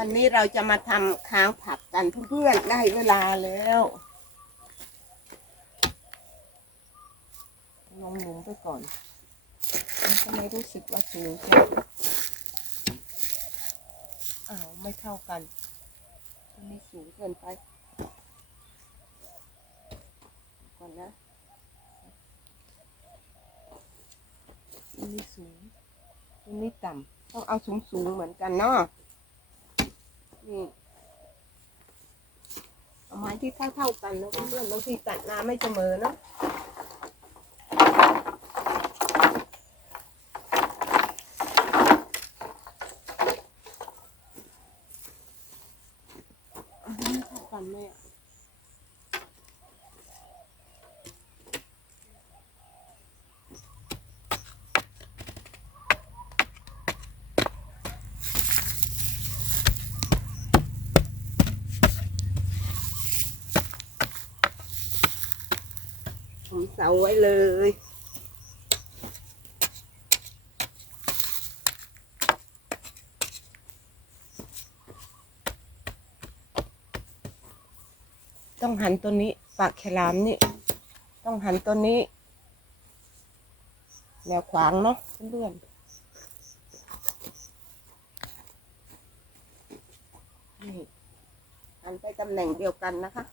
วันนี้เราจะมาทำค้างผักกันเพื่อนๆได้เวลาแล้วลงหลุมไปก่อนมันก็ไม่รู้สึกว่าสูงแค่อ้าวไม่เท่ากันอันนี้สูงเกินไป ก่อนนะอันนี้สูงอันนี้ต่ำต้องเอาสูงสูงๆเหมือนกันเนาะ นี่เอาไม้ที่เท่าๆกันนะเพื่อนบางทีตัดน้ำไม่เสมอเนาะอันนี้ไม่เท่ากันเลยอะ ผมเสาไว้เลยต้องหันตัวนี้ปากฉลามนี่ ต้องหันตัวนี้ แนวขวางเนาะเพื่อนๆนี่หันไปตำแหน่งเดียวกันนะคะ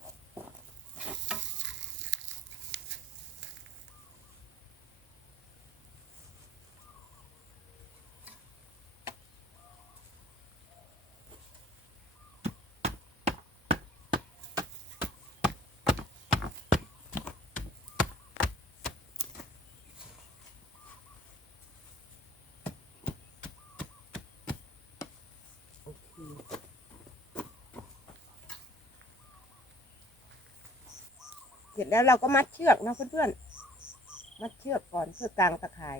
เสร็จแล้วเราก็มัดเชือกนะเพื่อนๆ มัดเชือกก่อนเพื่อกางตะข่าย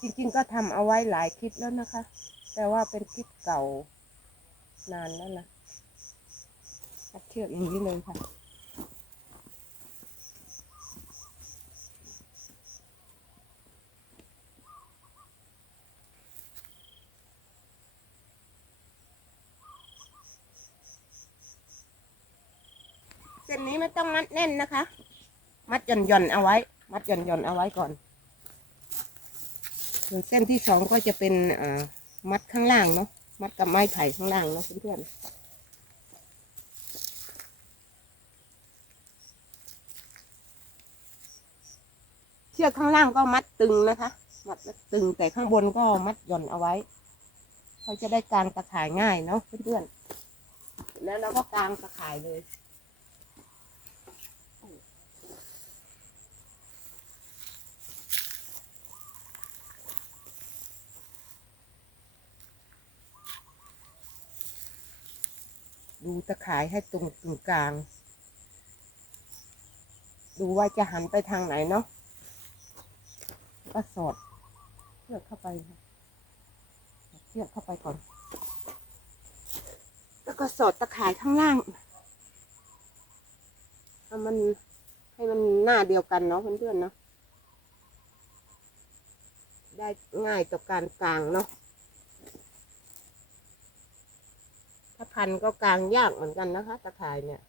จริง ๆ ก็ทำเอาไว้หลายคลิปแล้วนะคะ แต่ว่าเป็นคลิปเก่านานแล้วนะ มัดเชือกอย่างนี้เลยค่ะ เส้นนี้ไม่ต้องมัดแน่นนะคะ มัดหย่อนหย่อนเอาไว้ มัดหย่อนหย่อนเอาไว้ก่อน ส่วนเส้นที่สองก็จะเป็นอ่ามัดข้างล่างเนาะ มัดกับไม้ไผ่ข้างล่างเนาะเพื่อนๆเชือกข้างล่างก็มัดตึงนะคะ มัดตึงแต่ข้างบนก็มัดหย่อนเอาไว้ เขาจะได้กางตะข่ายง่ายเนาะเพื่อนๆแล้วเราก็กางตะข่ายเลย ดูตะข่ายให้ตรงตรงกลาง ดูว่าจะหันไปทางไหนเนาะก็สอดเชือกเข้าไปเชือกเข้าไปก่อน แล้วก็สอดตะข่ายข้างล่างเอามันให้มันหน้าเดียวกันเนาะเพื่อนๆเนาะได้ง่ายต่อการกลางเนาะ ถ้าพันก็กลางยากเหมือนกันนะคะ ตะข่ายเนี่ย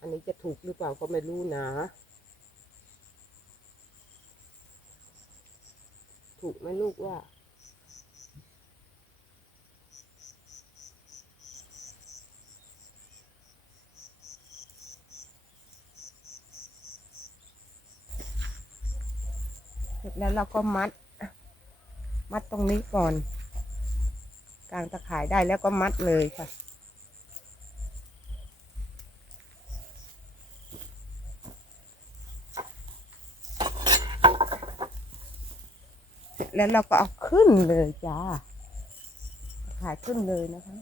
อันนี้จะถูกหรือเปล่าก็ไม่รู้นะ ถูกไหมลูกว่าเสร็จแล้วเราก็มัด มัดตรงนี้ก่อน กางตะข่ายได้แล้วก็มัดเลยค่ะ แล้วเราก็เอาขึ้นเลยจ้าข่ายขึ้นเลยนะคะ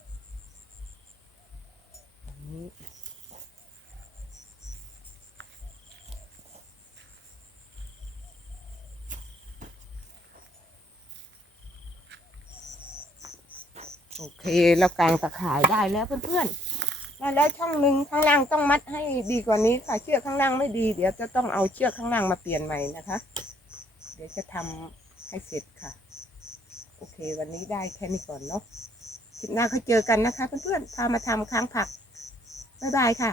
อัน โอเคเรากางตะข่ายได้แล้วเพื่อนๆได้แล้วช่องหนึ่งข้างล่างต้องมัดให้ดีกว่านี้ค่ะ เชือกข้างล่างไม่ดี เดี๋ยวจะต้องเอาเชือกข้างล่างมาเปลี่ยนใหม่นะคะ เดี๋ยวจะทำให้เสร็จค่ะ โอเค วันนี้ได้แค่นี้ก่อนเนาะคลิปหน้าค่อยเจอกันนะคะ เพื่อนๆพามาทำค้างผักบ๊ายบายค่ะ